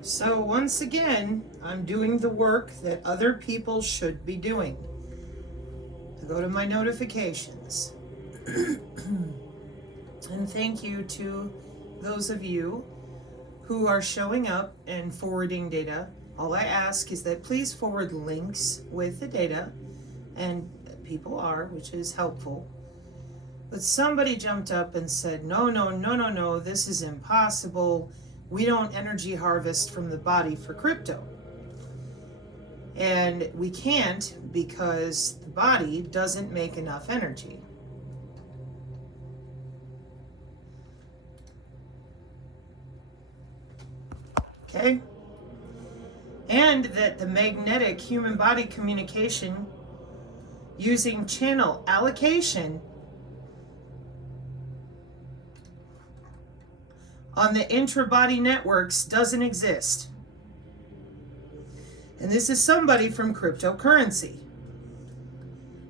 So once again, I'm doing the work that other people should be doing. I go to my notifications. And thank you to those of you who are showing up and forwarding data. All I ask is that please forward links with the data, and people are, which is helpful. But somebody jumped up and said, no, this is impossible. We don't energy harvest from the body for crypto. And we can't because the body doesn't make enough energy. Okay? And that the magnetic human body communication using channel allocation on the intra-body networks doesn't exist. And this is somebody from cryptocurrency.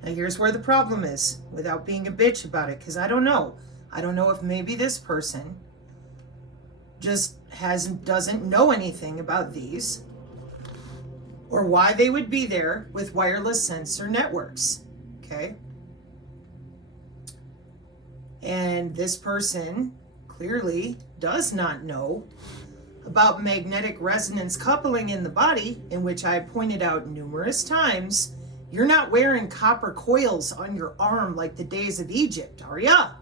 Now here's where the problem is, without being a bitch about it, because I don't know. I don't know if maybe this person just doesn't know anything about these, or why they would be there with wireless sensor networks, okay? And this person clearly does not know about magnetic resonance coupling in the body, in which I pointed out numerous times. You're not wearing copper coils on your arm like the days of Egypt, are ya?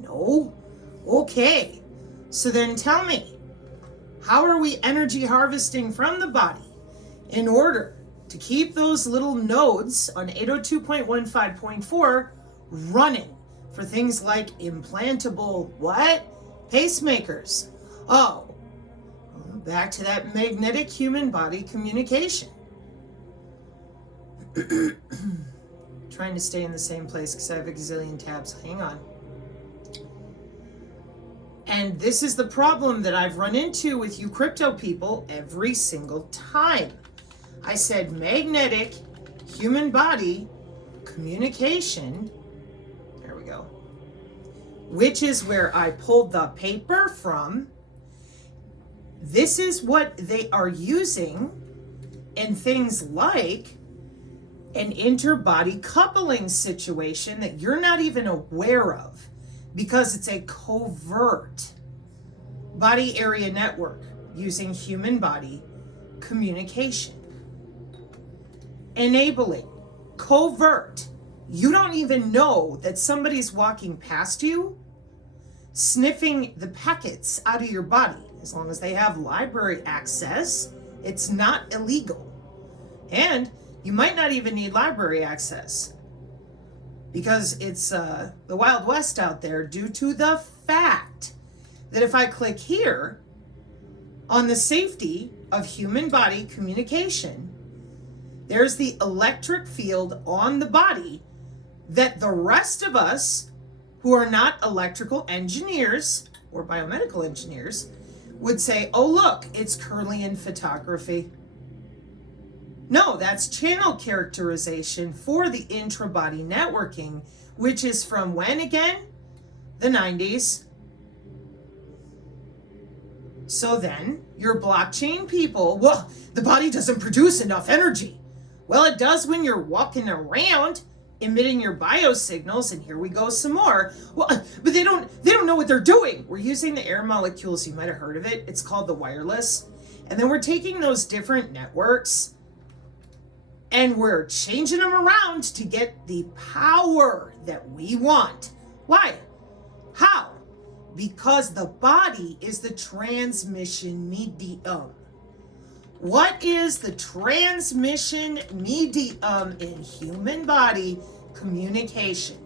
No? Okay. So then tell me, how are we energy harvesting from the body in order to keep those little nodes on 802.15.4 running for things like implantable what? Pacemakers. Oh, back to that magnetic human body communication. Trying to stay in the same place because I have a gazillion tabs. Hang on. And this is the problem that I've run into with you crypto people every single time. I said magnetic human body communication. There we go. Which is where I pulled the paper from. This is what they are using in things like an interbody coupling situation that you're not even aware of, because it's a covert body area network using human body communication. Enabling, covert. You don't even know that somebody's walking past you, sniffing the packets out of your body. As long as they have library access, it's not illegal. And you might not even need library access, because it's the Wild West out there, due to the fact that if I click here on the safety of human body communication, there's the electric field on the body that the rest of us who are not electrical engineers or biomedical engineers would say, oh look, it's Kirlian photography. No, that's channel characterization for the intra-body networking, which is from when again? The 90s. So then, your blockchain people, well, the body doesn't produce enough energy. Well, it does when you're walking around emitting your biosignals, and here we go some more. Well, but they don't know what they're doing. We're using the air molecules, you might have heard of it. It's called the Walllace. And then we're taking those different networks and we're changing them around to get the power that we want. Why? How? Because the body is the transmission medium. What is the transmission medium in human body communication?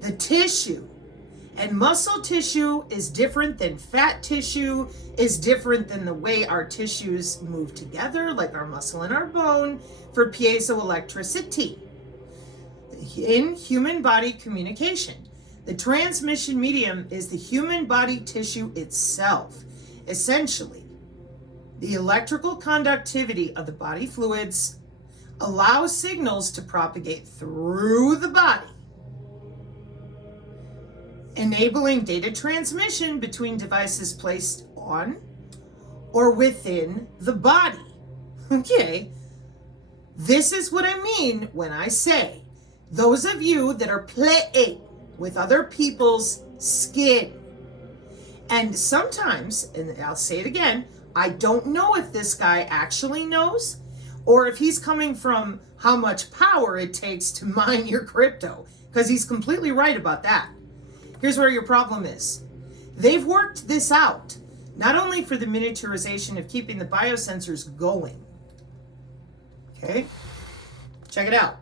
The tissue. And muscle tissue is different than fat tissue, is different than the way our tissues move together, like our muscle and our bone, for piezoelectricity. In human body communication, the transmission medium is the human body tissue itself. Essentially, the electrical conductivity of the body fluids allows signals to propagate through the body. enabling data transmission between devices placed on or within the body. Okay, this is what I mean when I say those of you that are playing with other people's skin. And sometimes, and I'll say it again, I don't know if this guy actually knows or if he's coming from how much power it takes to mine your crypto, because he's completely right about that. Here's where your problem is. They've worked this out, not only for the miniaturization of keeping the biosensors going. Okay, check it out.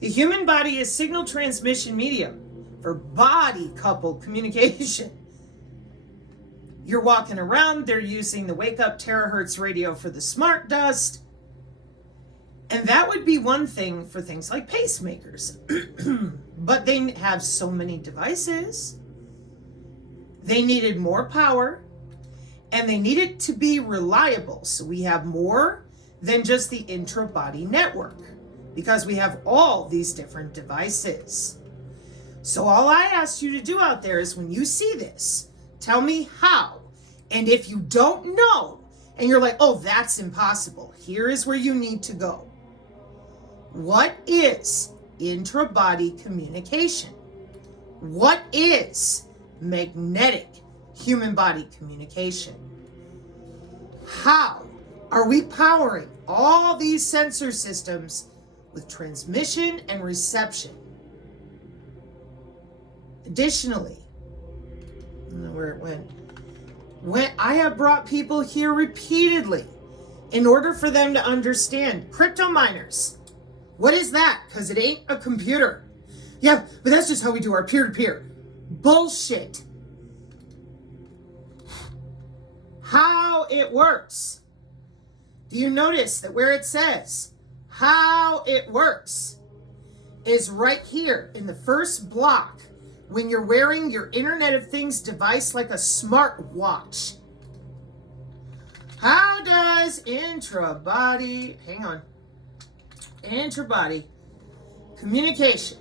The human body is signal transmission medium for body-coupled communication. You're walking around, they're using the wake-up terahertz radio for the smart dust. And that would be one thing for things like pacemakers. But they have so many devices. They needed more power, and they needed to be reliable. So we have more than just the intra-body network, because we have all these different devices. So all I ask you to do out there is, when you see this, tell me how. And if you don't know, and you're like, oh, that's impossible, here is where you need to go. What is intra-body communication? What is magnetic human body communication? How are we powering all these sensor systems with transmission and reception? Additionally, I don't know where it went. When I have brought people here repeatedly in order for them to understand crypto miners. What is that? Because it ain't a computer. Yeah, but that's just how we do our peer-to-peer. Bullshit. How it works. Do you notice that where it says how it works is right here in the first block when you're wearing your Internet of Things device like a smart watch? How does intra-body communication.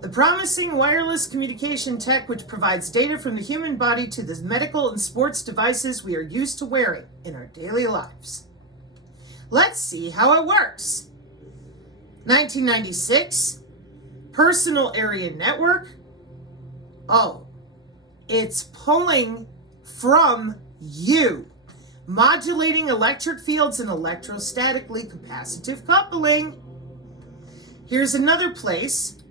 The promising wireless communication tech which provides data from the human body to the medical and sports devices we are used to wearing in our daily lives. Let's see how it works. 1996, personal area network. Oh, it's pulling from you. Modulating electric fields and electrostatically capacitive coupling. Here's another place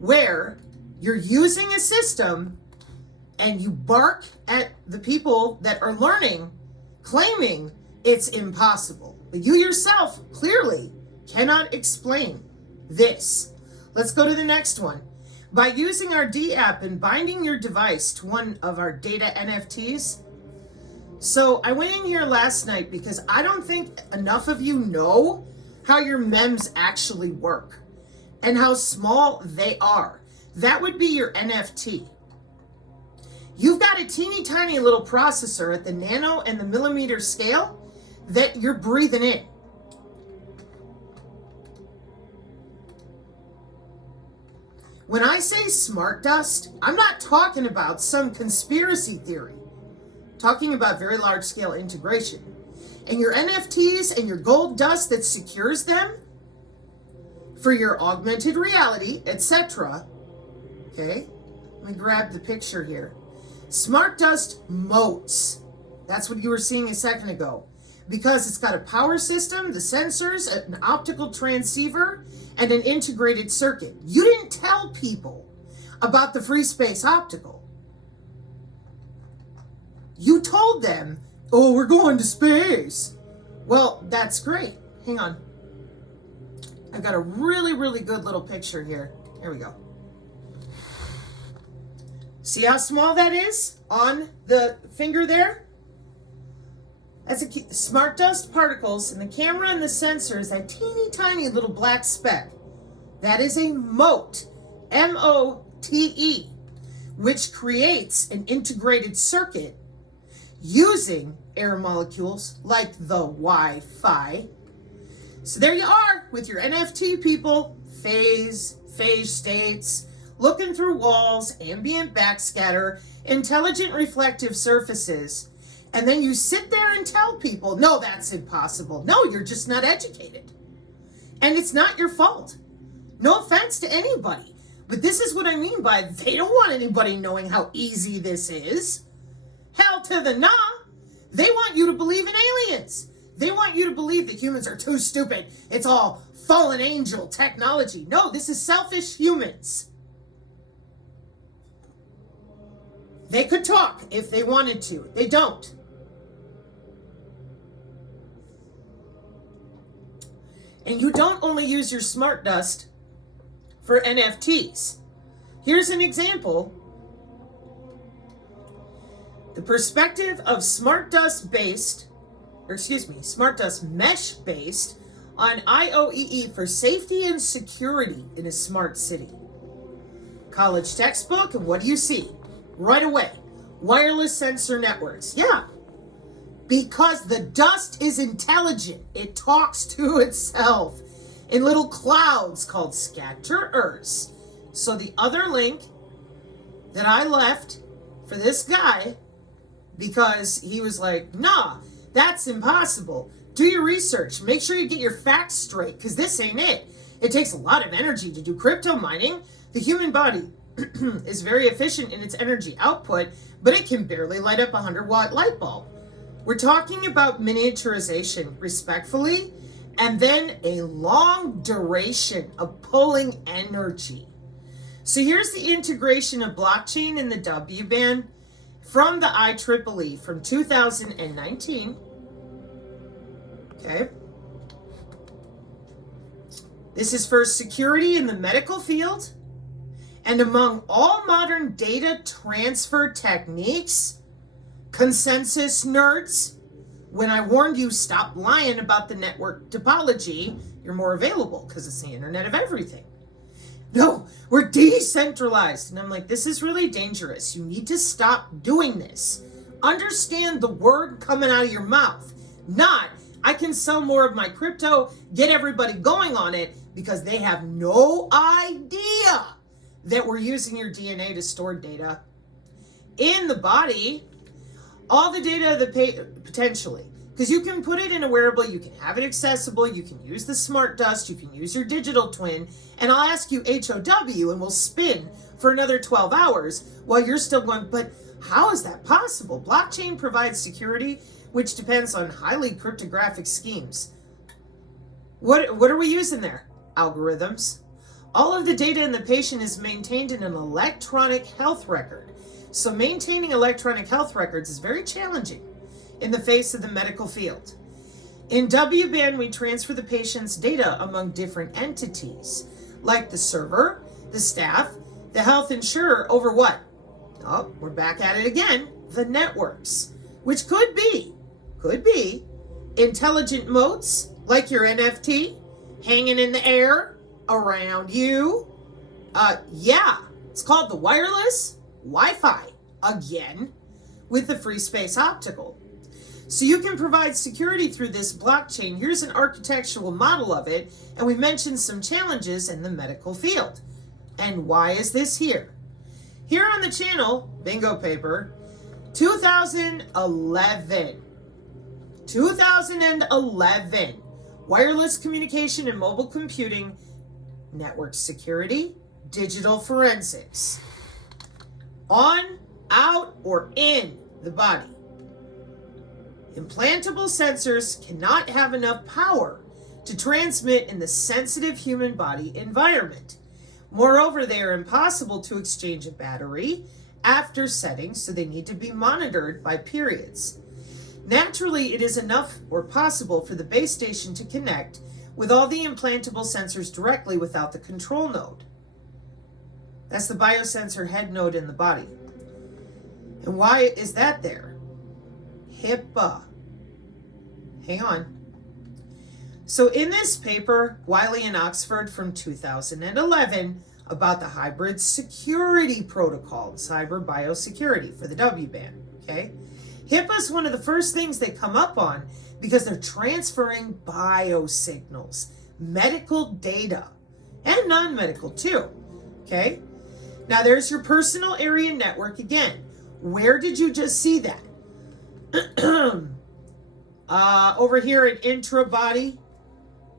where you're using a system and you bark at the people that are learning, claiming it's impossible. But you yourself clearly cannot explain this. Let's go to the next one. By using our D app and binding your device to one of our data NFTs. So I went in here last night because I don't think enough of you know how your MEMS actually work and how small they are. That would be your NFT. You've got a teeny tiny little processor at the nano and the millimeter scale that you're breathing in. When I say smart dust, I'm not talking about some conspiracy theory. I'm talking about very large scale integration. And your NFTs and your gold dust that secures them for your augmented reality, etc. Okay, let me grab the picture here. Smart dust moats. That's what you were seeing a second ago. Because it's got a power system, the sensors, an optical transceiver, and an integrated circuit. You didn't tell people about the free space optical. You told them, oh, we're going to space. Well, that's great. Hang on. I've got a really, really good little picture here. Here we go. See how small that is on the finger there? That's smart dust particles, and the camera and the sensor is that teeny tiny little black speck. That is a mote, M-O-T-E, which creates an integrated circuit using air molecules like the Wi-Fi. So there you are with your NFT, people. Phase phage states, looking through walls, ambient backscatter, intelligent reflective surfaces, and then you sit there and tell people, no, that's impossible. No, you're just not educated. And it's not your fault. No offense to anybody. But this is what I mean by they don't want anybody knowing how easy this is. Hell to the nah. They want you to believe in aliens. They want you to believe that humans are too stupid. It's all fallen angel technology. No, this is selfish humans. They could talk if they wanted to. They don't. And you don't only use your smart dust for NFTs. Here's an example. The perspective of smart dust mesh based on IOEE for safety and security in a smart city. College textbook, and what do you see? Right away, wireless sensor networks. Yeah, because the dust is intelligent. It talks to itself in little clouds called scatterers. So the other link that I left for this guy, because he was like, nah, that's impossible. Do your research. Make sure you get your facts straight, because this ain't it. It takes a lot of energy to do crypto mining. The human body is very efficient in its energy output, but it can barely light up a 100-watt light bulb. We're talking about miniaturization, respectfully, and then a long duration of pulling energy. So here's the integration of blockchain in the WBAN from the IEEE from 2019. Okay. This is for security in the medical field. And among all modern data transfer techniques, consensus nerds, when I warned you stop lying about the network topology, you're more available because it's the internet of everything. No, we're decentralized. And I'm like, this is really dangerous. You need to stop doing this. Understand the word coming out of your mouth. Not, I can sell more of my crypto, get everybody going on it, because they have no idea that we're using your DNA to store data in the body. All the data of the potentially, because you can put it in a wearable, you can have it accessible, you can use the smart dust, you can use your digital twin, and I'll ask you HOW and we'll spin for another 12 hours while you're still going, but how is that possible? Blockchain provides security, which depends on highly cryptographic schemes. What are we using there? Algorithms. All of the data in the patient is maintained in an electronic health record. So maintaining electronic health records is very challenging in the face of the medical field. In WBAN, we transfer the patient's data among different entities, like the server, the staff, the health insurer, over what? Oh, we're back at it again, the networks, which could be intelligent moats, like your NFT, hanging in the air around you. Yeah, it's called the wireless Wi-Fi, again, with the free space optical. So you can provide security through this blockchain. Here's an architectural model of it, and we mentioned some challenges in the medical field. And why is this here? Here on the channel, bingo paper, 2011, wireless communication and mobile computing, network security, digital forensics. On, out, or in the body. Implantable sensors cannot have enough power to transmit in the sensitive human body environment. Moreover, they are impossible to exchange a battery after setting, so they need to be monitored by periods. Naturally, it is enough or possible for the base station to connect with all the implantable sensors directly without the control node. That's the biosensor head node in the body. And why is that there? HIPAA. Hang on. So in this paper, Wiley and Oxford from 2011, about the hybrid security protocol, cyber biosecurity for the WBAN, okay? HIPAA is one of the first things they come up on because they're transferring biosignals, medical data, and non-medical too. Okay, now there's your personal area network again. Where did you just see that? Over here at intra-body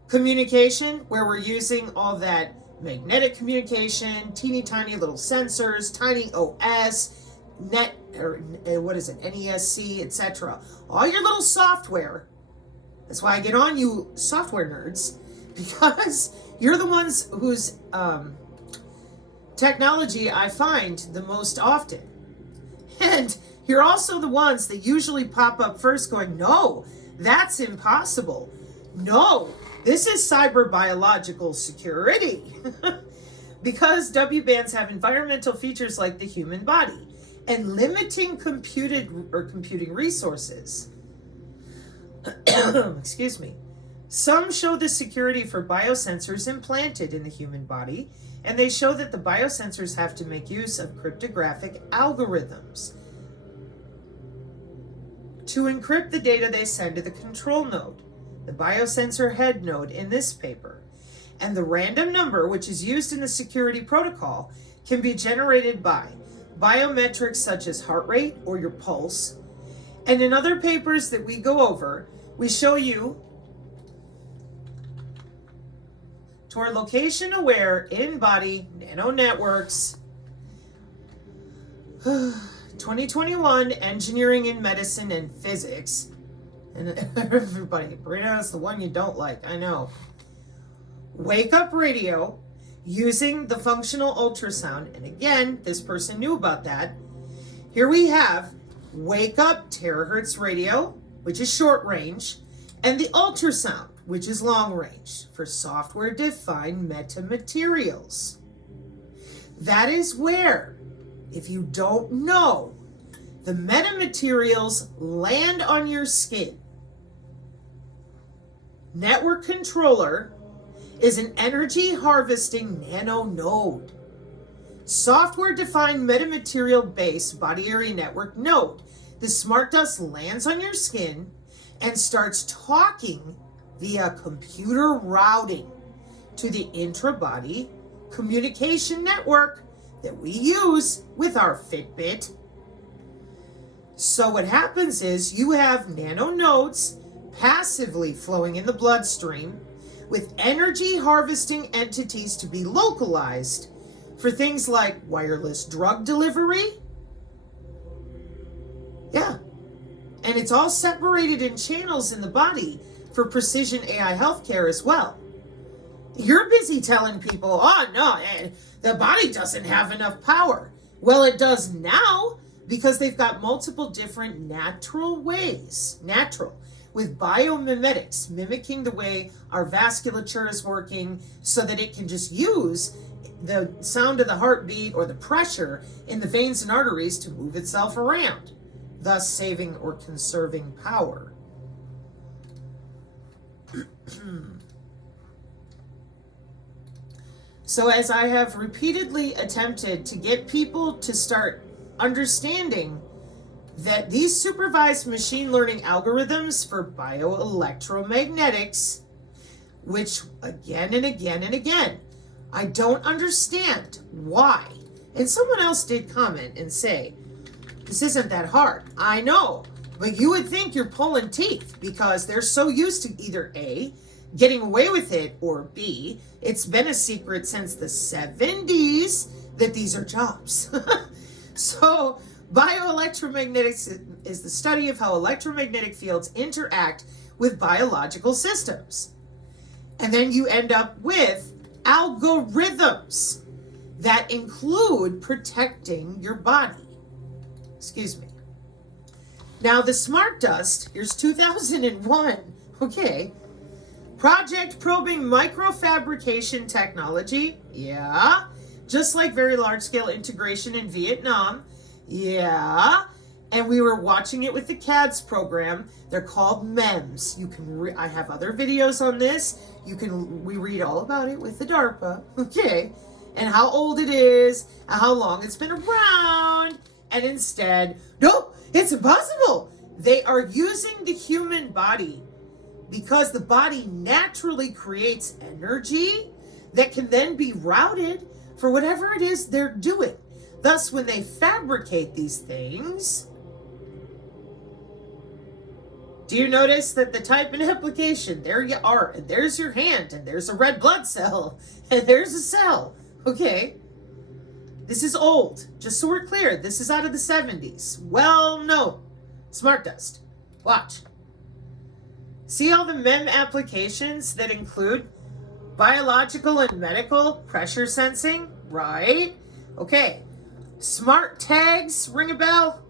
communication, where we're using all that magnetic communication, teeny tiny little sensors, tiny OS, net, or what is it, NESC, etc. All your little software. That's why I get on you software nerds, because you're the ones whose technology I find the most often. And you're also the ones that usually pop up first going, no, that's impossible. No, this is cyber biological security. Because WBANs have environmental features like the human body and limiting computing resources. Excuse me. Some show the security for biosensors implanted in the human body, and they show that the biosensors have to make use of cryptographic algorithms to encrypt the data they send to the control node, the biosensor head node in this paper. And the random number, which is used in the security protocol, can be generated by biometrics such as heart rate or your pulse. And in other papers that we go over, we show you to our location-aware in-body nano networks. 2021 Engineering in Medicine and Physics. And everybody, Sabrina, is the one you don't like, I know. Wake up radio using the functional ultrasound. And again, this person knew about that. Here we have wake up terahertz radio, which is short range, and the ultrasound, which is long range, for software-defined metamaterials. That is where, if you don't know, the metamaterials land on your skin. Network controller is an energy harvesting nano node. Software-defined metamaterial-based body area network node. The smart dust lands on your skin and starts talking via computer routing to the intra-body communication network that we use with our Fitbit. So what happens is you have nano nodes passively flowing in the bloodstream with energy harvesting entities to be localized for things like wireless drug delivery. Yeah. And it's all separated in channels in the body for precision AI healthcare as well. You're busy telling people, oh no, the body doesn't have enough power. Well, it does now, because they've got multiple different natural ways, with biomimetics, mimicking the way our vasculature is working so that it can just use the sound of the heartbeat or the pressure in the veins and arteries to move itself around, thus saving or conserving power. So as I have repeatedly attempted to get people to start understanding that these supervised machine learning algorithms for bioelectromagnetics, which again and again and again, I don't understand why. And someone else did comment and say, this isn't that hard. I know, but you would think you're pulling teeth because they're so used to either A, getting away with it, or B, it's been a secret since the 70s that these are jobs. So bioelectromagnetics is the study of how electromagnetic fields interact with biological systems. And then you end up with algorithms that include protecting your body. Excuse me. Now the smart dust, here's 2001, okay. Project probing microfabrication technology, yeah. Just like very large scale integration in Vietnam, yeah. And we were watching it with the CADS program. They're called MEMS. You can I have other videos on this. We read all about it with the DARPA, okay? And how old it is, and how long it's been around. And instead, no, it's impossible. They are using the human body because the body naturally creates energy that can then be routed for whatever it is they're doing. Thus, when they fabricate these things, do you notice that the type and application, there you are, and there's your hand, and there's a red blood cell, and there's a cell. Okay. This is old. Just so we're clear, this is out of the 70s. Well known. Smart dust. Watch. See all the MEM applications that include biological and medical pressure sensing? Right? Okay. Smart tags, ring a bell?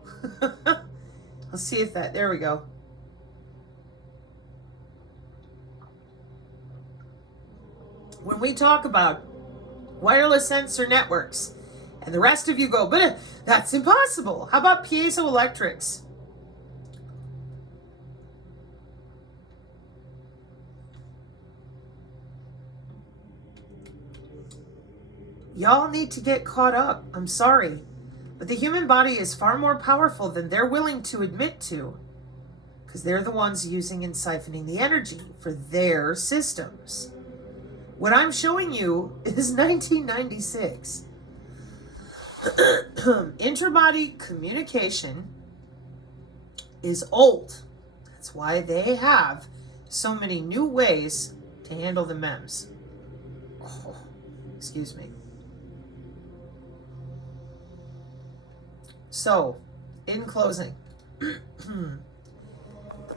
Let's see if that, there we go. When we talk about wireless sensor networks, and the rest of you go, but that's impossible. How about piezoelectrics? Y'all need to get caught up. I'm sorry. But the human body is far more powerful than they're willing to admit to, because they're the ones using and siphoning the energy for their systems. What I'm showing you is 1996. Interbody communication is old. That's why they have so many new ways to handle the MEMS. Oh, excuse me. So, in closing,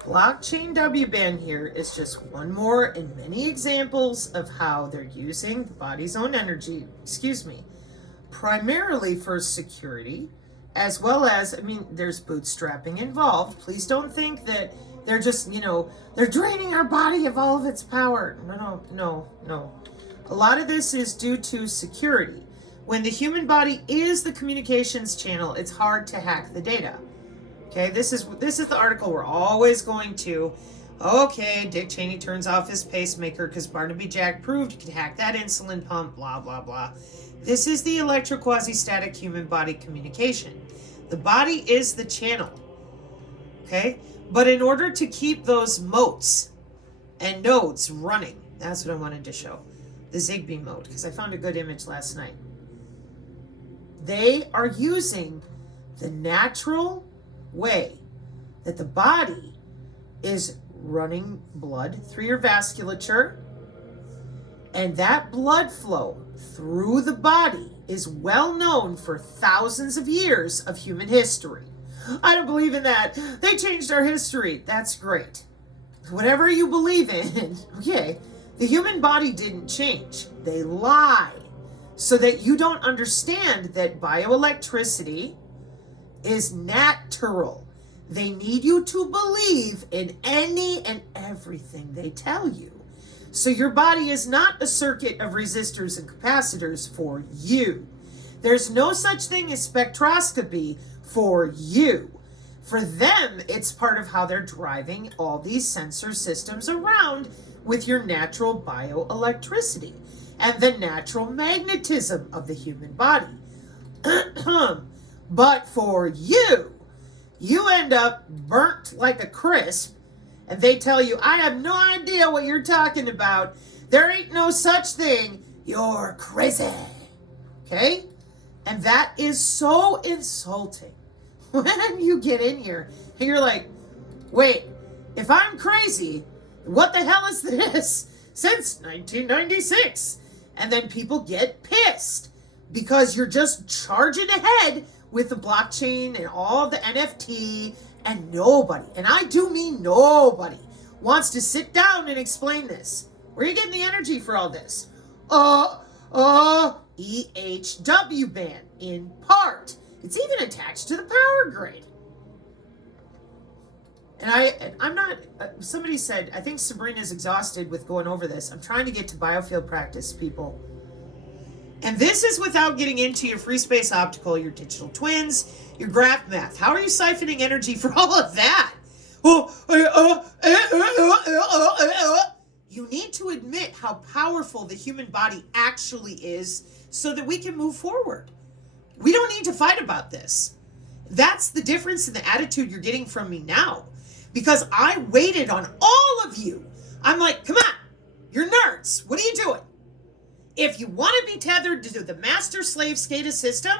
blockchain WBAN here is just one more in many examples of how they're using the body's own energy, primarily for security, as well as, there's bootstrapping involved. Please don't think that they're just, they're draining our body of all of its power. No. A lot of this is due to security. When the human body is the communications channel, it's hard to hack the data. Okay, this is the article we're always going to. Okay, Dick Cheney turns off his pacemaker because Barnaby Jack proved you could hack that insulin pump, blah, blah, blah. This is the electroquasi-static human body communication. The body is the channel. Okay, but in order to keep those motes and nodes running, that's what I wanted to show. The Zigbee mode, because I found a good image last night. They are using the natural way that the body is running blood through your vasculature, and that blood flow through the body is well known for thousands of years of human history. I don't believe in that. They changed our history. That's great. Whatever you believe in, okay, the human body didn't change. They lie so that you don't understand that bioelectricity is natural. They need you to believe in any and everything they tell you. So your body is not a circuit of resistors and capacitors for you. There's no such thing as spectroscopy for you. For them, it's part of how they're driving all these sensor systems around with your natural bioelectricity and the natural magnetism of the human body. But for you, you end up burnt like a crisp, and they tell you, I have no idea what you're talking about. There ain't no such thing. You're crazy. Okay? And that is so insulting. When you get in here, and you're like, wait, if I'm crazy, what the hell is this? Since 1996. And then people get pissed because you're just charging ahead with the blockchain and all the NFT, and nobody, and I do mean nobody, wants to sit down and explain this. Where are you getting the energy for all this? EHW ban, in part. It's even attached to the power grid. And I'm not, somebody said, I think Sabrina's exhausted with going over this. I'm trying to get to biofield practice, people. And this is without getting into your free space optical, your digital twins, your graph math. How are you siphoning energy for all of that? You need to admit how powerful the human body actually is so that we can move forward. We don't need to fight about this. That's the difference in the attitude you're getting from me now. Because I waited on all of you. I'm like, come on, you're nerds. What are you doing? if you want to be tethered to the master slave SCADA system,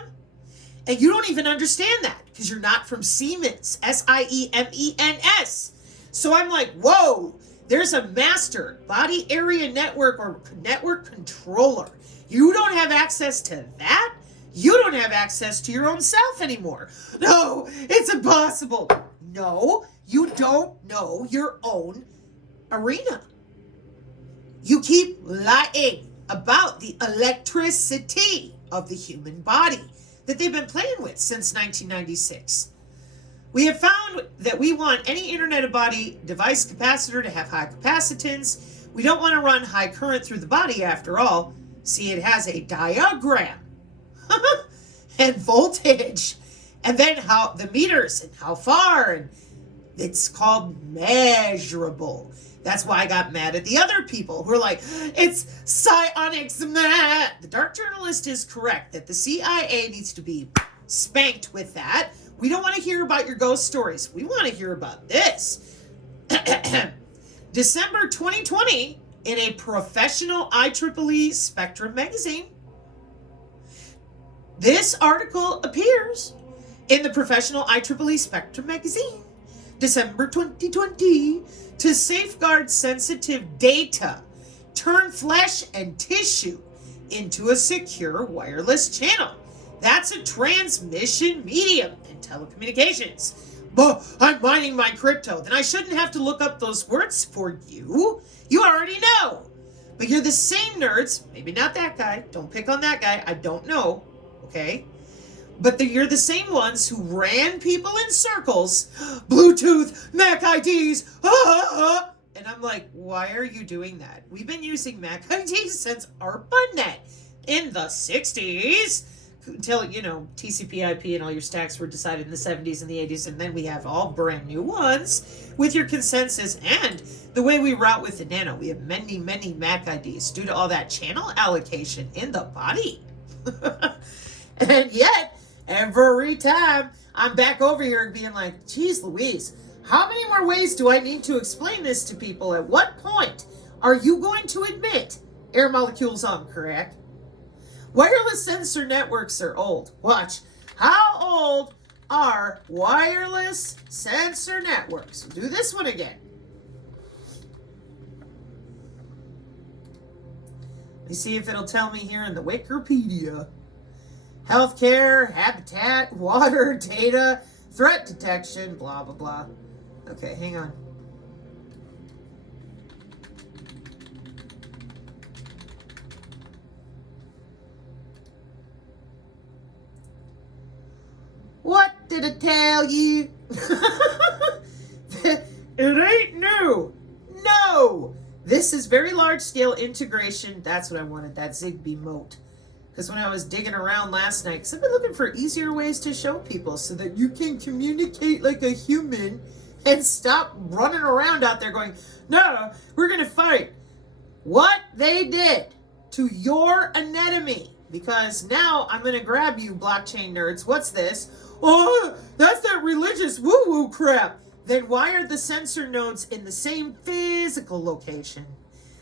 and you don't even understand that because you're not from Siemens, SIEMENS. So I'm like, whoa, there's a master body area network or network controller. You don't have access to that? You don't have access to your own self anymore. No, it's impossible. No, you don't know your own arena. You keep lying about the electricity of the human body that they've been playing with since 1996. We have found that we want any internet body device capacitor to have high capacitance. We don't want to run high current through the body after all. See, it has a diagram and voltage, and then how the meters and how far, and it's called measurable. That's why I got mad at the other people who are like, it's psionics mad. The Dark Journalist is correct that the CIA needs to be spanked with that. We don't want to hear about your ghost stories. We want to hear about this. December 2020, in a professional IEEE Spectrum magazine, this article appears in the professional IEEE Spectrum magazine, December 2020, to safeguard sensitive data, turn flesh and tissue into a secure wireless channel. That's a transmission medium in telecommunications. But I'm mining my crypto. Then I shouldn't have to look up those words for you. You already know. But you're the same nerds. Maybe not that guy. Don't pick on that guy. I don't know. Okay? But you're the same ones who ran people in circles. Bluetooth, MAC IDs. And I'm like, why are you doing that? We've been using MAC IDs since ARPANET in the 60s. Until, TCP IP and all your stacks were decided in the 70s and the 80s, and then we have all brand new ones with your consensus and the way we route with the nano. We have many, many MAC IDs due to all that channel allocation in the body. And yet, every time I'm back over here being like, geez Louise, how many more ways do I need to explain this to people? At what point are you going to admit air molecules on, correct? Wireless sensor networks are old. Watch. How old are wireless sensor networks? We'll do this one again. Let me see if it'll tell me here in the Wikipedia. Healthcare, habitat, water, data, threat detection, blah, blah, blah. Okay, hang on. What did I tell you? It ain't new. No. This is very large scale integration. That's what I wanted, that Zigbee moat. Because when I was digging around last night, because I've been looking for easier ways to show people so that you can communicate like a human and stop running around out there going, no, we're going to fight. What they did to your anatomy. Because now I'm going to grab you, blockchain nerds. What's this? Oh, that's that religious woo-woo crap. Then why are the sensor nodes in the same physical location?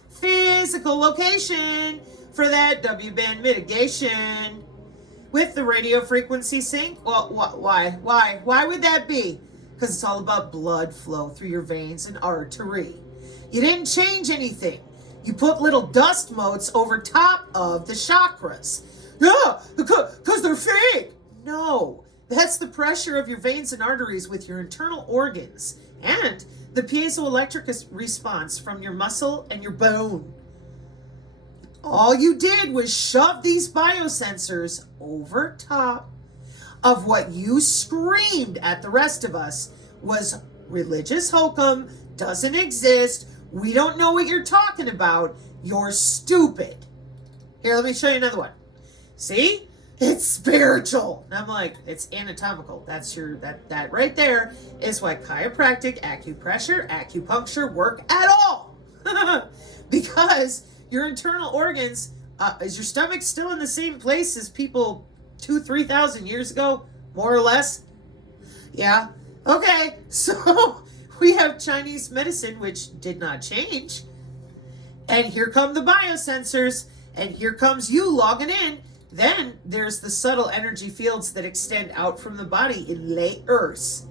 Physical location for that WBAN mitigation with the radio frequency sync? Well, why? Why would that be? Because it's all about blood flow through your veins and artery. You didn't change anything. You put little dust motes over top of the chakras. Yeah, because they're fake. No. That's the pressure of your veins and arteries with your internal organs and the piezoelectric response from your muscle and your bone. All you did was shove these biosensors over top of what you screamed at the rest of us was religious hokum, doesn't exist, we don't know what you're talking about, you're stupid. Here, let me show you another one. See? It's spiritual. And I'm like, it's anatomical. That's that right there is why chiropractic, acupuncture work at all. Because your internal organs, is your stomach still in the same place as people 2,000-3,000 years ago, more or less? Yeah. Okay. So we have Chinese medicine, which did not change. And here come the biosensors. And here comes you logging in. Then there's the subtle energy fields that extend out from the body in layers.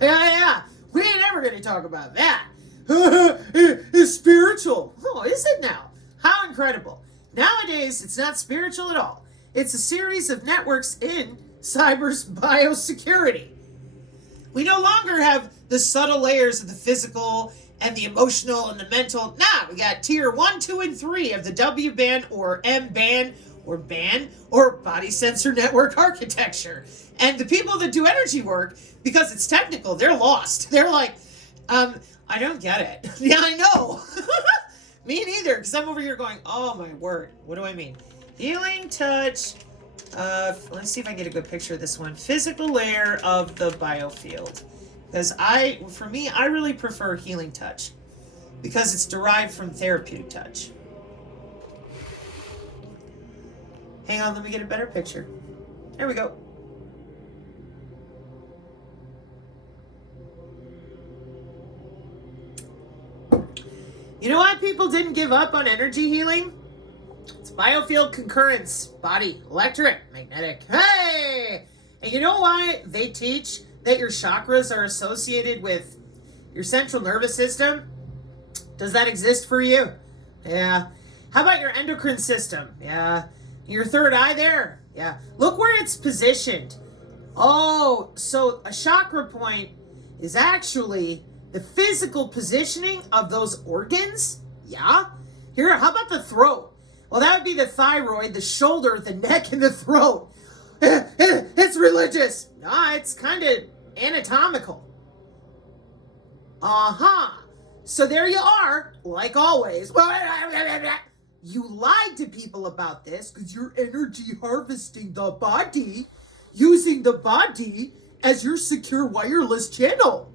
Yeah. We ain't ever going to talk about that. It's spiritual. Oh, is it now? How incredible. Nowadays, it's not spiritual at all. It's a series of networks in cyber's biosecurity. We no longer have the subtle layers of the physical and the emotional and the mental. Nah, we got tier 1, 2, and 3 of the WBAN or M-BAN or BAN or body sensor network architecture. And the people that do energy work, because it's technical, they're lost. They're like, I don't get it. Yeah, I know. Me neither, because I'm over here going, oh my word, what do I mean? Healing touch. Let's see if I can get a good picture of this one. Physical layer of the biofield. Because for me, I really prefer healing touch. Because it's derived from therapeutic touch. Hang on, let me get a better picture. There we go. You know why people didn't give up on energy healing? It's biofield concurrence, body, electric, magnetic. Hey! And you know why they teach that your chakras are associated with your central nervous system? Does that exist for you? Yeah. How about your endocrine system? Yeah. Your third eye there? Yeah. Look where it's positioned. Oh, so a chakra point is actually the physical positioning of those organs? Yeah. Here, how about the throat? Well, that would be the thyroid, the shoulder, the neck, and the throat. It's religious. Nah, it's kind of anatomical. So there you are, like always. You lied to people about this because you're energy harvesting the body, using the body as your secure wireless channel.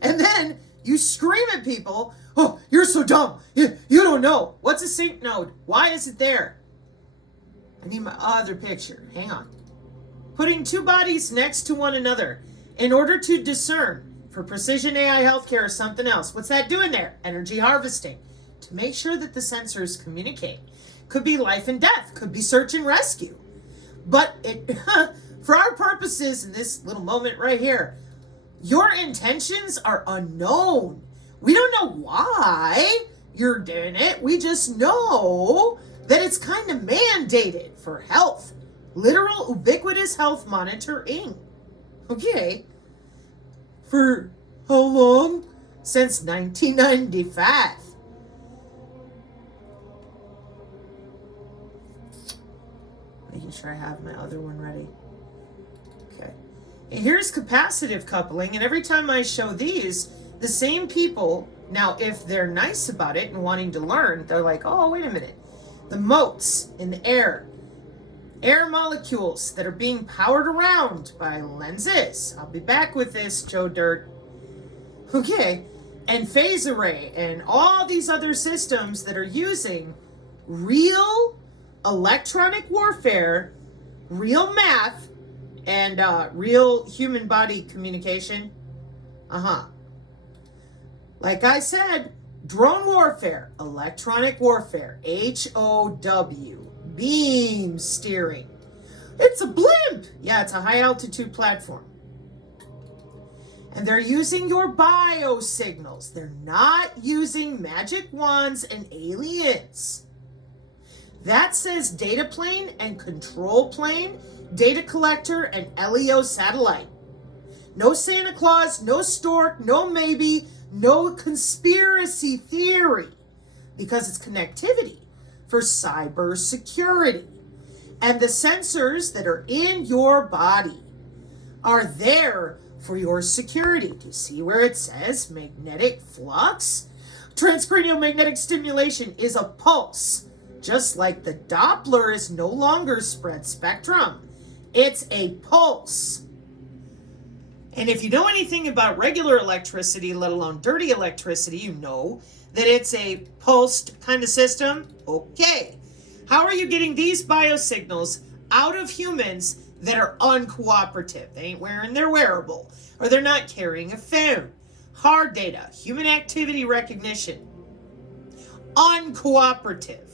And then you scream at people, oh, you're so dumb. You don't know. What's a sync node? Why is it there? I need my other picture. Hang on. Putting two bodies next to one another in order to discern for precision AI healthcare or something else. What's that doing there? Energy harvesting. To make sure that the sensors communicate. Could be life and death. Could be search and rescue. But for our purposes in this little moment right here, your intentions are unknown. We don't know why you're doing it. We just know that it's kind of mandated for health. Literal ubiquitous health monitoring. Okay. For how long? Since 1995. Making sure I have my other one ready. Okay. And here's capacitive coupling, and every time I show these, the same people, now if they're nice about it and wanting to learn, they're like, oh, wait a minute. The motes in the air molecules that are being powered around by lenses. I'll be back with this, Joe Dirt. Okay. And phase array and all these other systems that are using real electronic warfare, real math, and real human body communication. Like I said, drone warfare, electronic warfare, HOW, beam steering. It's a blimp. Yeah, it's a high altitude platform. And they're using your biosignals. They're not using magic wands and aliens. That says data plane and control plane, data collector, and LEO satellite. No Santa Claus, no stork, no maybe, no conspiracy theory. Because it's connectivity for cyber security. And the sensors that are in your body are there for your security. Do you see where it says magnetic flux? Transcranial magnetic stimulation is a pulse. Just like the Doppler is no longer spread spectrum. It's a pulse. And if you know anything about regular electricity, let alone dirty electricity, you know that it's a pulsed kind of system. Okay. How are you getting these biosignals out of humans that are uncooperative? They ain't wearing their wearable, or they're not carrying a phone. Hard data, human activity recognition. Uncooperative.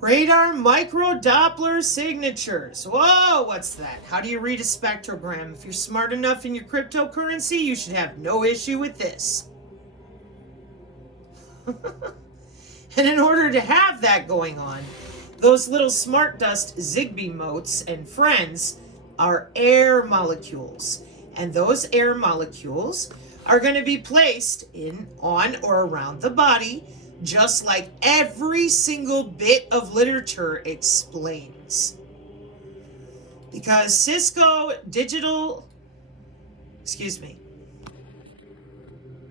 Radar microdoppler signatures. Whoa, what's that? How do you read a spectrogram? If you're smart enough in your cryptocurrency, you should have no issue with this. And in order to have that going on, those little smart dust Zigbee motes and friends are air molecules. And those air molecules are going to be placed on or around the body, just like every single bit of literature explains. Because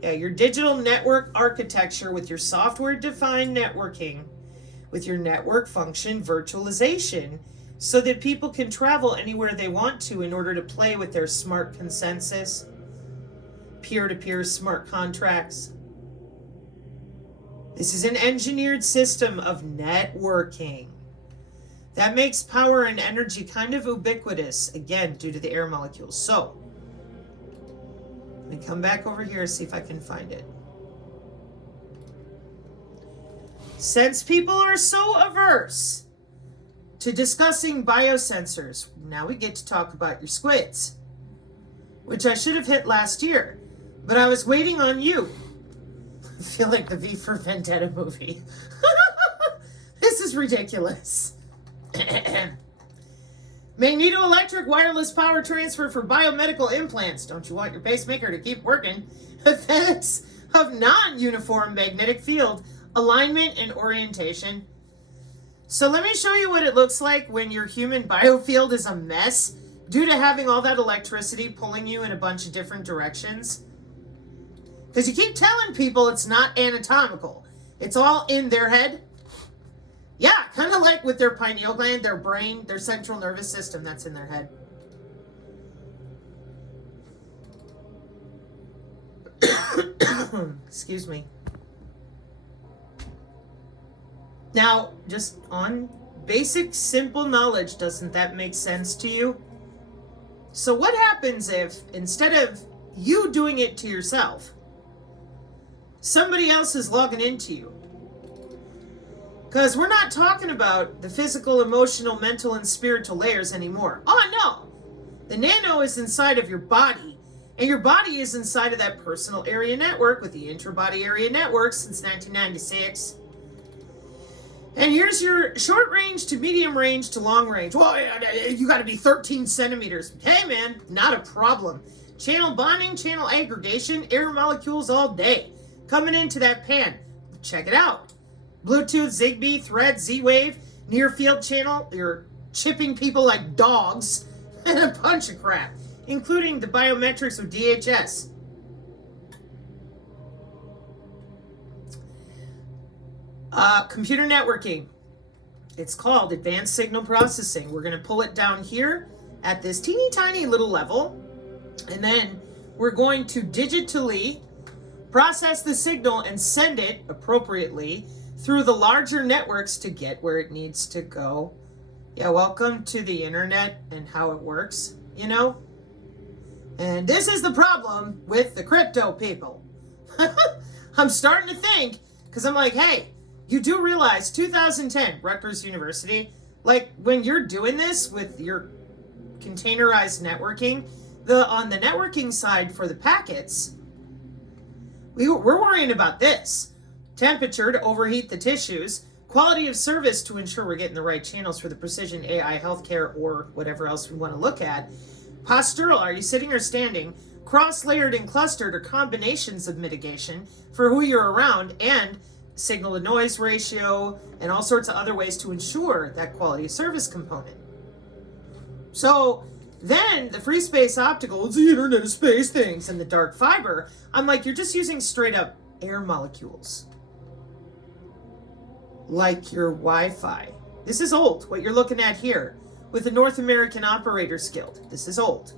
your digital network architecture with your software-defined networking, with your network function virtualization, so that people can travel anywhere they want to in order to play with their smart consensus, peer-to-peer smart contracts. This is an engineered system of networking that makes power and energy kind of ubiquitous, again, due to the air molecules. So, let me come back over here and see if I can find it. Since people are so averse to discussing biosensors, now we get to talk about your squids, which I should have hit last year, but I was waiting on you. I feel like the V for Vendetta movie. This is ridiculous. Magnetoelectric wireless power transfer for biomedical implants. Don't you want your pacemaker to keep working? Effects of non-uniform magnetic field alignment and orientation. So let me show you what it looks like when your human biofield is a mess due to having all that electricity pulling you in a bunch of different directions. Because you keep telling people it's not anatomical. It's all in their head. Yeah, kind of like with their pineal gland, their brain, their central nervous system, that's in their head. Excuse me. Now, just on basic, simple knowledge, doesn't that make sense to you? So what happens if, instead of you doing it to yourself, somebody else is logging into you? Because we're not talking about the physical, emotional, mental, and spiritual layers anymore. Oh, no. The nano is inside of your body, and your body is inside of that personal area network with the intra-body area network since 1996. And here's your short range to medium range to long range. Well, you got to be 13 centimeters. Hey, man, not a problem. Channel bonding, channel aggregation, air molecules all day. Coming into that pan. Check it out. Bluetooth, Zigbee, Thread, Z-Wave, near field channel. You're chipping people like dogs and a bunch of crap, including the biometrics of DHS. Computer networking. It's called advanced signal processing. We're going to pull it down here at this teeny tiny little level, and then we're going to digitally process the signal and send it appropriately through the larger networks to get where it needs to go. Yeah, welcome to the internet and how it works, you know? And this is the problem with the crypto people. I'm starting to think, because I'm like, hey, you do realize 2010, Rutgers University, like when you're doing this with your containerized networking, on the networking side for the packets, we're worrying about this. Temperature to overheat the tissues, quality of service to ensure we're getting the right channels for the precision AI healthcare or whatever else we want to look at. Postural, are you sitting or standing? Cross-layered and clustered or combinations of mitigation for who you're around, and signal to noise ratio and all sorts of other ways to ensure that quality of service component. So then the free space optical, it's the Internet of Space things, and the dark fiber, I'm like, you're just using straight up air molecules. Like your Wi-Fi. This is old, what you're looking at here, with the North American Operators Guild. This is old.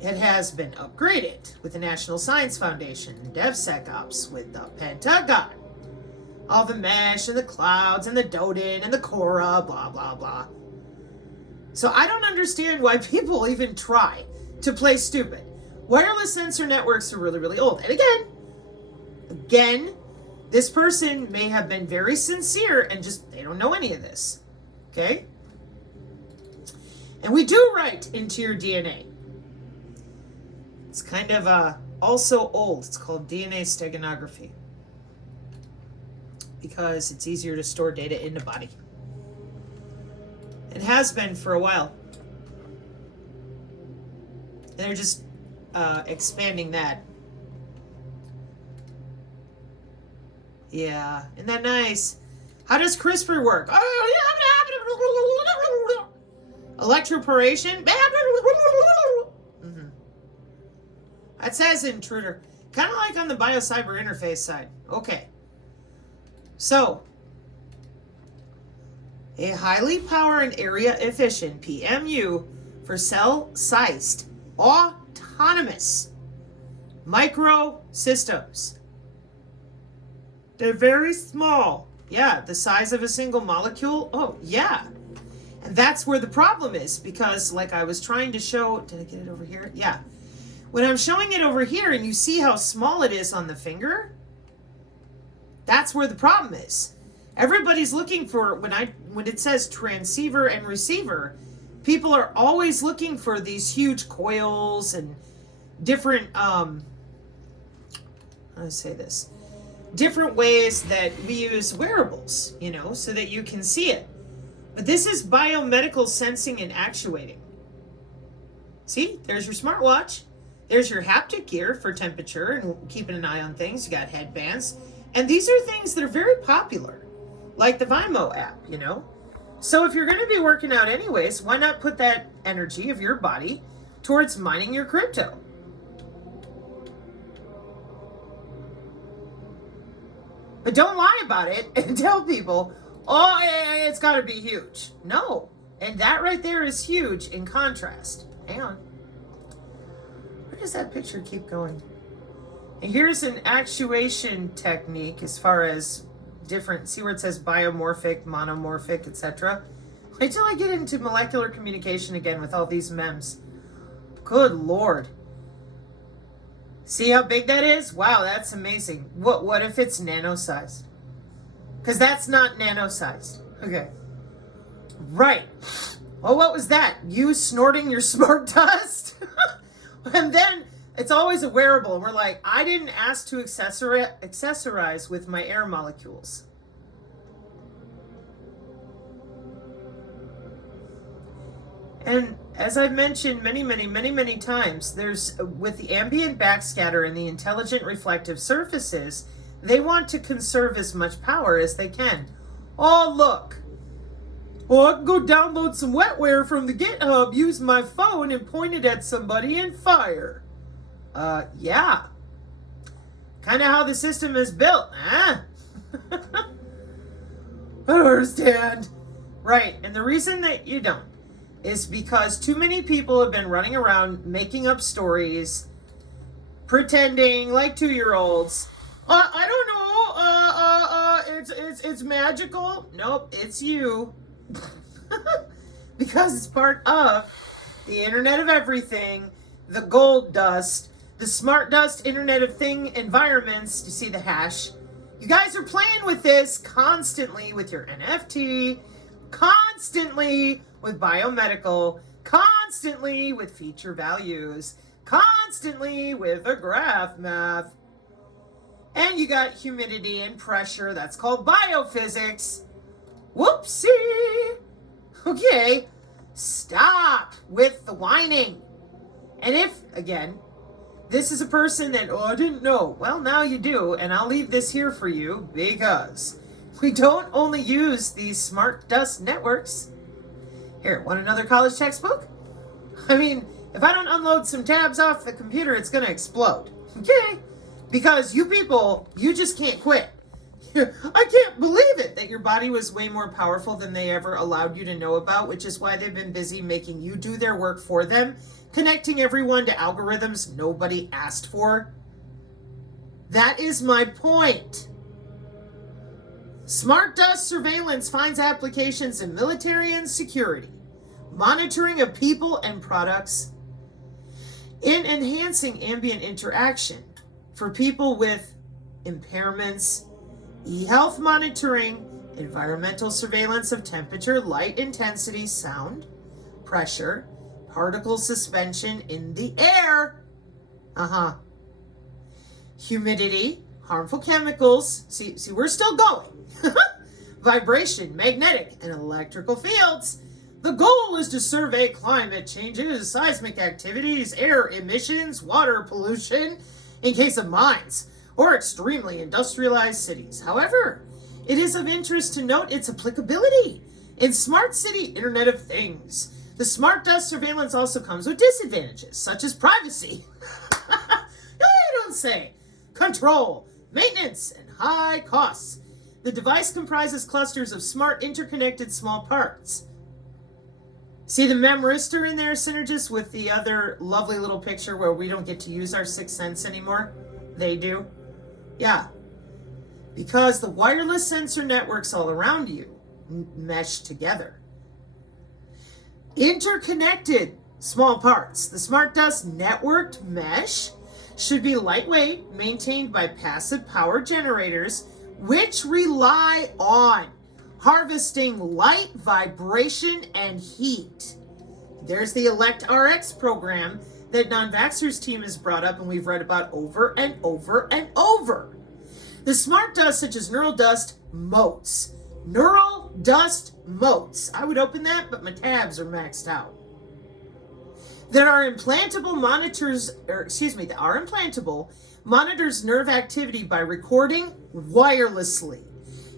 It has been upgraded with the National Science Foundation and DevSecOps with the Pentagon. All the mesh and the clouds and the Doden and the Cora, blah, blah, blah. So I don't understand why people even try to play stupid. Wireless sensor networks are really, really old. And again, This person may have been very sincere and just, they don't know any of this. Okay? And we do write into your DNA. It's kind of also old. It's called DNA steganography. Because it's easier to store data in the body. It has been for a while. And they're just expanding that. Yeah, isn't that nice? How does CRISPR work? Electroporation? Mm-hmm. That says intruder. Kind of like on the biocyber interface side. Okay. So, a highly power and area efficient PMU for cell-sized autonomous micro systems. They're very small. Yeah, the size of a single molecule. Oh, yeah. And that's where the problem is, because like I was trying to show, did I get it over here? Yeah. When I'm showing it over here and you see how small it is on the finger, that's where the problem is. Everybody's looking for, when it says transceiver and receiver, people are always looking for these huge coils and different, how do I say this? Different ways that we use wearables, you know, so that you can see it. But this is biomedical sensing and actuating. See, there's your smartwatch. There's your haptic gear for temperature and keeping an eye on things. You got headbands. And these are things that are very popular, like the Vimo app, you know. So if you're going to be working out anyways, why not put that energy of your body towards mining your crypto? But don't lie about it and tell people, oh, it's got to be huge. No. And that right there is huge in contrast. Hang on. Where does that picture keep going? And here's an actuation technique as far as different, see where it says biomorphic, monomorphic, etc. Wait till I get into molecular communication again with all these memes. Good Lord. See how big that is? Wow, that's amazing. What if it's nano-sized? Because that's not nano-sized. Okay. Right. Well, what was that? You snorting your smart dust? And then it's always a wearable. And we're like, I didn't ask to accessorize with my air molecules. And as I've mentioned many times, there's, with the ambient backscatter and the intelligent reflective surfaces, they want to conserve as much power as they can. Oh, look. Well, I can go download some wetware from the GitHub, use my phone, and point it at somebody and fire. Yeah. Kind of how the system is built, huh? I don't understand. Right, and the reason that you don't is because too many people have been running around making up stories, pretending like 2-year-olds. I don't know. It's magical. Nope, it's you. Because it's part of the Internet of Everything, the gold dust, the smart dust Internet of Thing environments. You see the hash? You guys are playing with this constantly with your NFT, constantly with biomedical, constantly with feature values, constantly with a graph math. And you got humidity and pressure. That's called biophysics. Whoopsie. Okay, stop with the whining. And if, again, this is a person that, oh, I didn't know. Well, now you do, and I'll leave this here for you because we don't only use these smart dust networks. Here, want another college textbook? I mean, if I don't unload some tabs off the computer, it's going to explode. Okay? Because you people, you just can't quit. I can't believe it that your body was way more powerful than they ever allowed you to know about, which is why they've been busy making you do their work for them, connecting everyone to algorithms nobody asked for. That is my point. Smart dust surveillance finds applications in military and security, monitoring of people and products, in enhancing ambient interaction for people with impairments, e-health monitoring, environmental surveillance of temperature, light intensity, sound, pressure, particle suspension in the air, humidity, harmful chemicals, see we're still going, vibration, magnetic, and electrical fields. The goal is to survey climate changes, seismic activities, air emissions, water pollution, in case of mines or extremely industrialized cities. However, it is of interest to note its applicability in smart city Internet of Things. The smart dust surveillance also comes with disadvantages, such as privacy. No, you don't say. Control, maintenance, and high costs. The device comprises clusters of smart interconnected small parts. See the memristor in there, Synergist, with the other lovely little picture where we don't get to use our sixth sense anymore? They do. Yeah. Because the wireless sensor networks all around you mesh together. Interconnected small parts. The smart dust networked mesh should be lightweight, maintained by passive power generators, which rely on harvesting light, vibration, and heat. There's the Elect RX program that Non-Vaxxers team has brought up and we've read about over and over and over. The smart dust, such as neural dust motes. Neural dust motes. I would open that, but my tabs are maxed out. That are implantable monitors nerve activity by recording wirelessly.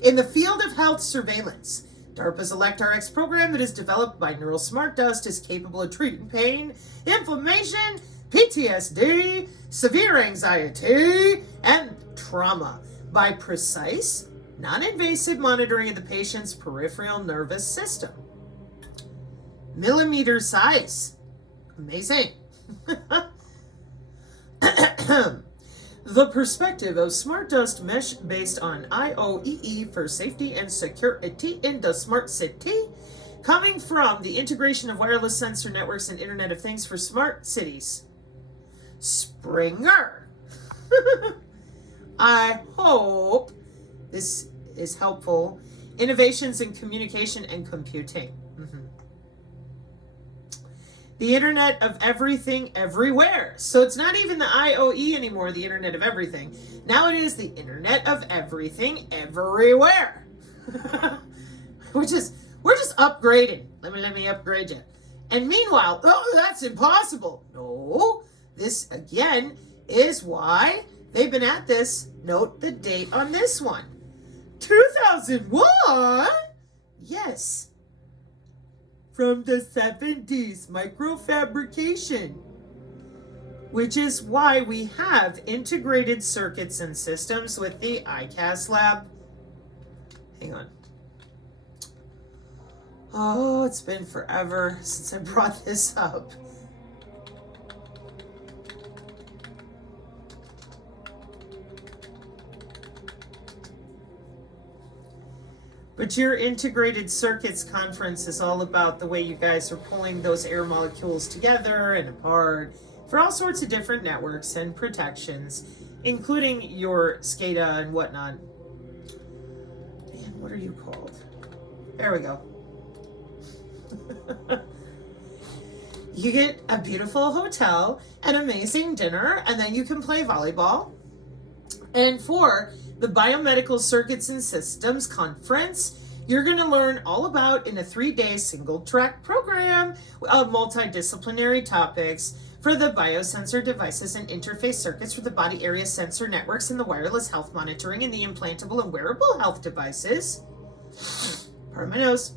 In the field of health surveillance, DARPA's Elect RX program that is developed by Neural Smart Dust is capable of treating pain, inflammation, PTSD, severe anxiety, and trauma by precise, non-invasive monitoring of the patient's peripheral nervous system. Millimeter size. Amazing. The perspective of smart dust mesh based on IOEE for safety and security in the smart city, coming from the integration of wireless sensor networks and Internet of Things for smart cities. Springer. I hope this is helpful. Innovations in communication and computing. The Internet of Everything Everywhere. So it's not even the IOE anymore, the Internet of Everything. Now it is the Internet of Everything Everywhere. we're just upgrading. Let me upgrade you. And meanwhile, oh, that's impossible. No, this again is why they've been at this. Note the date on this one. 2001? Yes. From the 70s, microfabrication, which is why we have integrated circuits and systems with the ICAS lab. Hang on. Oh, it's been forever since I brought this up. But your integrated circuits conference is all about the way you guys are pulling those air molecules together and apart for all sorts of different networks and protections, including your SCADA and whatnot. Man, what are you called? There we go. You get a beautiful hotel, an amazing dinner, and then you can play volleyball. And for the Biomedical Circuits and Systems Conference, you're going to learn all about in a 3-day single-track program of multidisciplinary topics for the biosensor devices and interface circuits for the body area sensor networks and the wireless health monitoring and the implantable and wearable health devices. Pardon my nose.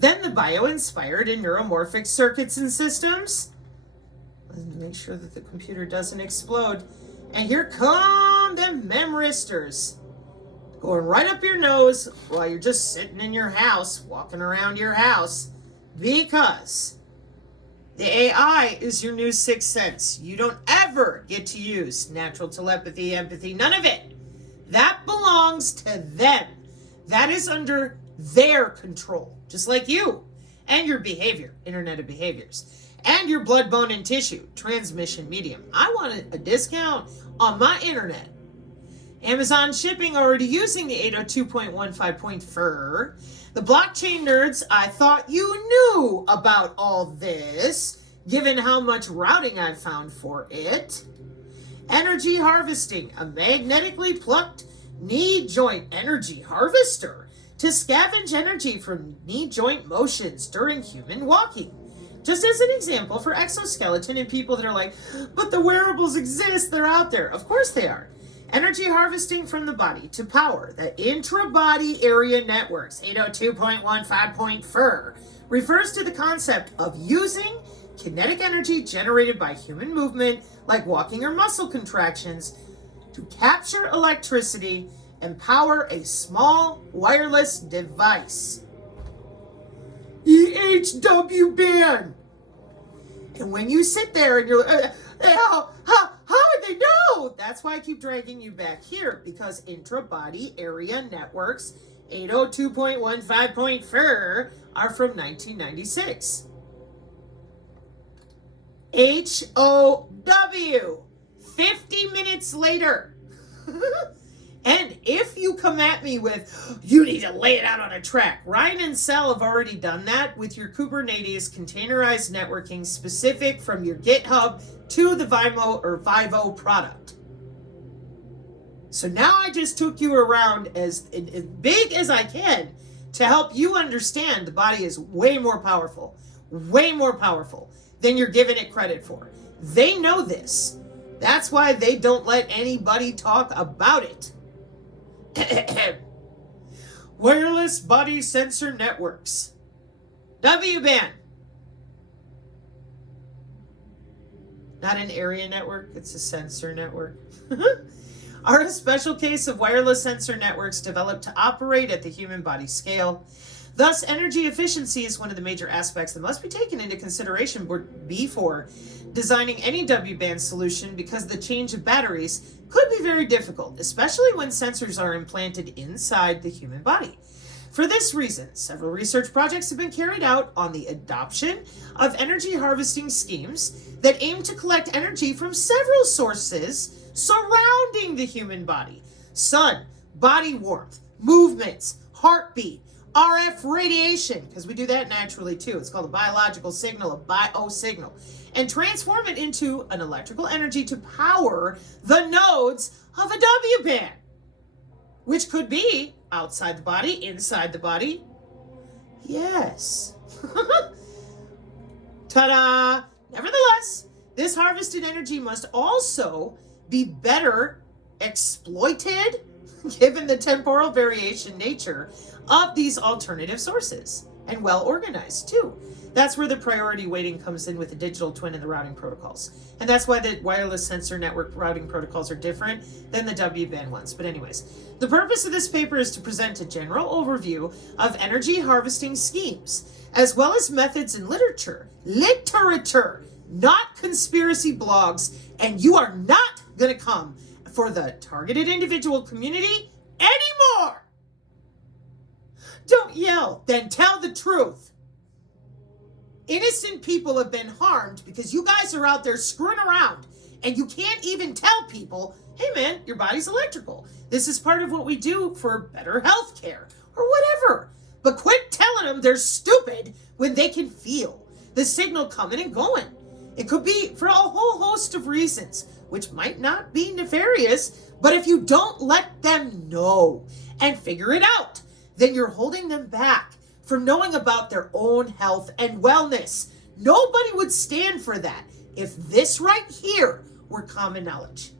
Then the bio-inspired and neuromorphic circuits and systems. Let's make sure that the computer doesn't explode. And here come them memristors. Going right up your nose while you're just sitting in your house, walking around your house. Because the AI is your new sixth sense. You don't ever get to use natural telepathy, empathy, none of it. That belongs to them. That is under their control, just like you and your behavior, Internet of Behaviors, and your blood, bone, and tissue transmission medium. I want a discount on my internet. Amazon shipping already using the 802.15.4. The blockchain nerds, I thought you knew about all this, given how much routing I've found for it. Energy harvesting, a magnetically plucked knee joint energy harvester to scavenge energy from knee joint motions during human walking. Just as an example for exoskeleton and people that are like, but the wearables exist, they're out there. Of course they are. Energy harvesting from the body to power the intra-body area networks, 802.15.4, refers to the concept of using kinetic energy generated by human movement, like walking or muscle contractions, to capture electricity and power a small wireless device. WBAN. And when you sit there and you're like, how would they know? That's why I keep dragging you back here, because intra-body area networks 802.15.4 are from 1996. HOW, 50 minutes later. And if you come at me with, you need to lay it out on a track, Ryan and Sal have already done that with your Kubernetes containerized networking specific from your GitHub to the Vivo product. So now I just took you around as big as I can to help you understand the body is way more powerful than you're giving it credit for. They know this. That's why they don't let anybody talk about it. Wireless body sensor networks. WBAN. Not an area network, it's a sensor network. Are a special case of wireless sensor networks developed to operate at the human body scale. Thus, energy efficiency is one of the major aspects that must be taken into consideration before designing any WBAN solution, because the change of batteries could be very difficult, especially when sensors are implanted inside the human body. For this reason, several research projects have been carried out on the adoption of energy harvesting schemes that aim to collect energy from several sources surrounding the human body: sun, body warmth, movements, heartbeat, RF radiation, because we do that naturally too. It's called a biological signal, a biosignal, and transform it into an electrical energy to power the nodes of a WBAN, which could be outside the body, inside the body. Yes. Ta-da! Nevertheless, this harvested energy must also be better exploited given the temporal variation nature of these alternative sources, and well organized too. That's where the priority weighting comes in with the digital twin and the routing protocols. And that's why the wireless sensor network routing protocols are different than the WBAN ones. But anyways, the purpose of this paper is to present a general overview of energy harvesting schemes, as well as methods in literature, not conspiracy blogs, and you are not going to come for the targeted individual community anymore. Don't yell, then tell the truth. Innocent people have been harmed because you guys are out there screwing around, and you can't even tell people, hey man, your body's electrical. This is part of what we do for better health care or whatever. But quit telling them they're stupid when they can feel the signal coming and going. It could be for a whole host of reasons, which might not be nefarious, but if you don't let them know and figure it out, then you're holding them back from knowing about their own health and wellness. Nobody would stand for that if this right here were common knowledge.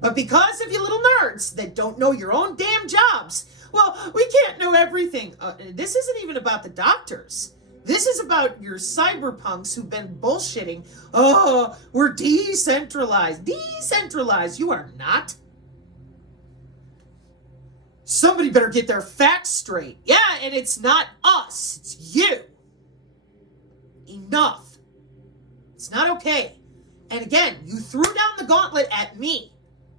But because of you little nerds that don't know your own damn jobs, well, we can't know everything. This isn't even about the doctors. This is about your cyberpunks who've been bullshitting. Oh, we're decentralized. Decentralized. You are not. Somebody better get their facts straight. Yeah, and it's not us. It's you. Enough. It's not okay. And again, you threw down the gauntlet at me.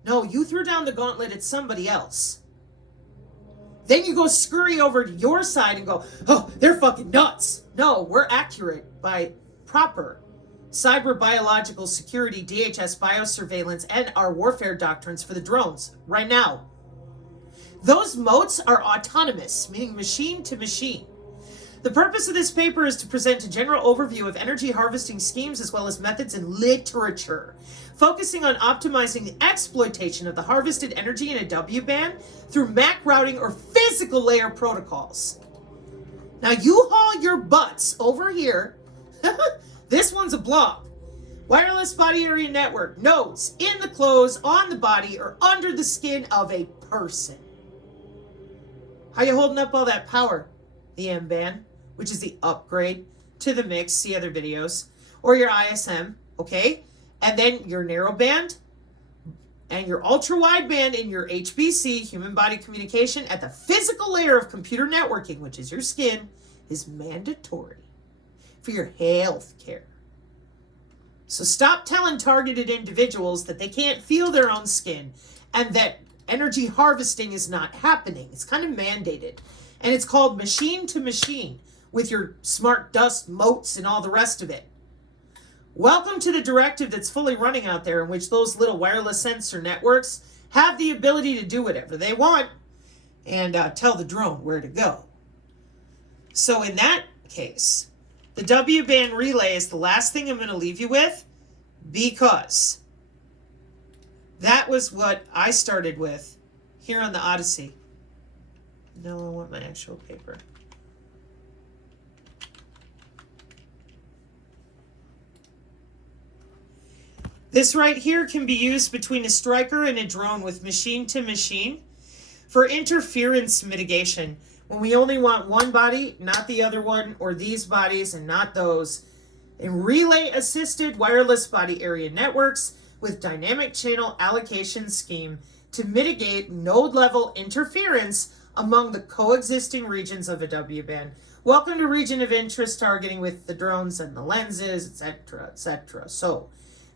No, you threw down the gauntlet at somebody else. Then you go scurry over to your side and go, oh, they're fucking nuts. No, we're accurate by proper cyber biological security, DHS biosurveillance, and our warfare doctrines for the drones right now. Those motes are autonomous, meaning machine to machine. The purpose of this paper is to present a general overview of energy harvesting schemes as well as methods and literature, focusing on optimizing the exploitation of the harvested energy in a WBAN through MAC routing or physical layer protocols. Now you haul your butts over here. This one's a blob. Wireless body area network, nodes in the clothes, on the body, or under the skin of a person. How you holding up all that power? The M-band, which is the upgrade to the mix, see other videos, or your ISM, okay? And then your narrowband and your ultra-wideband in your HBC, human body communication, at the physical layer of computer networking, which is your skin, is mandatory for your health care. So stop telling targeted individuals that they can't feel their own skin and that energy harvesting is not happening. It's kind of mandated. And it's called machine to machine with your smart dust motes and all the rest of it. Welcome to the directive that's fully running out there, in which those little wireless sensor networks have the ability to do whatever they want and tell the drone where to go. So in that case, the WBAN relay is the last thing I'm going to leave you with, because that was what I started with here on the Odyssey. No, I want my actual paper. This right here can be used between a striker and a drone with machine to machine for interference mitigation. When we only want one body, not the other one, or these bodies and not those. In relay-assisted wireless body area networks with dynamic channel allocation scheme to mitigate node-level interference among the coexisting regions of a WBAN. Welcome to region of interest targeting with the drones and the lenses, etc., etc. So,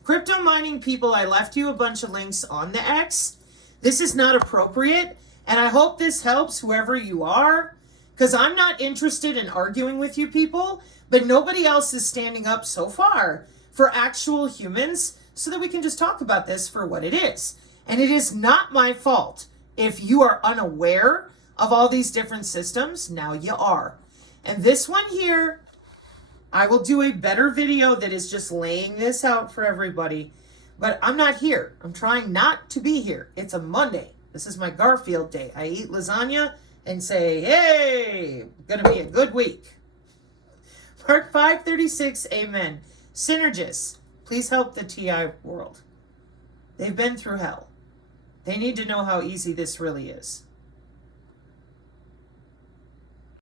crypto mining people, I left you a bunch of links on the X. This is not appropriate. And I hope this helps whoever you are, because I'm not interested in arguing with you people, but nobody else is standing up so far for actual humans so that we can just talk about this for what it is. And it is not my fault if you are unaware of all these different systems. Now you are. And this one here, I will do a better video that is just laying this out for everybody. But I'm not here. I'm trying not to be here. It's a Monday. This is my Garfield day. I eat lasagna and say, hey, gonna be a good week. Mark 536, amen. Synergists, please help the TI world. They've been through hell. They need to know how easy this really is.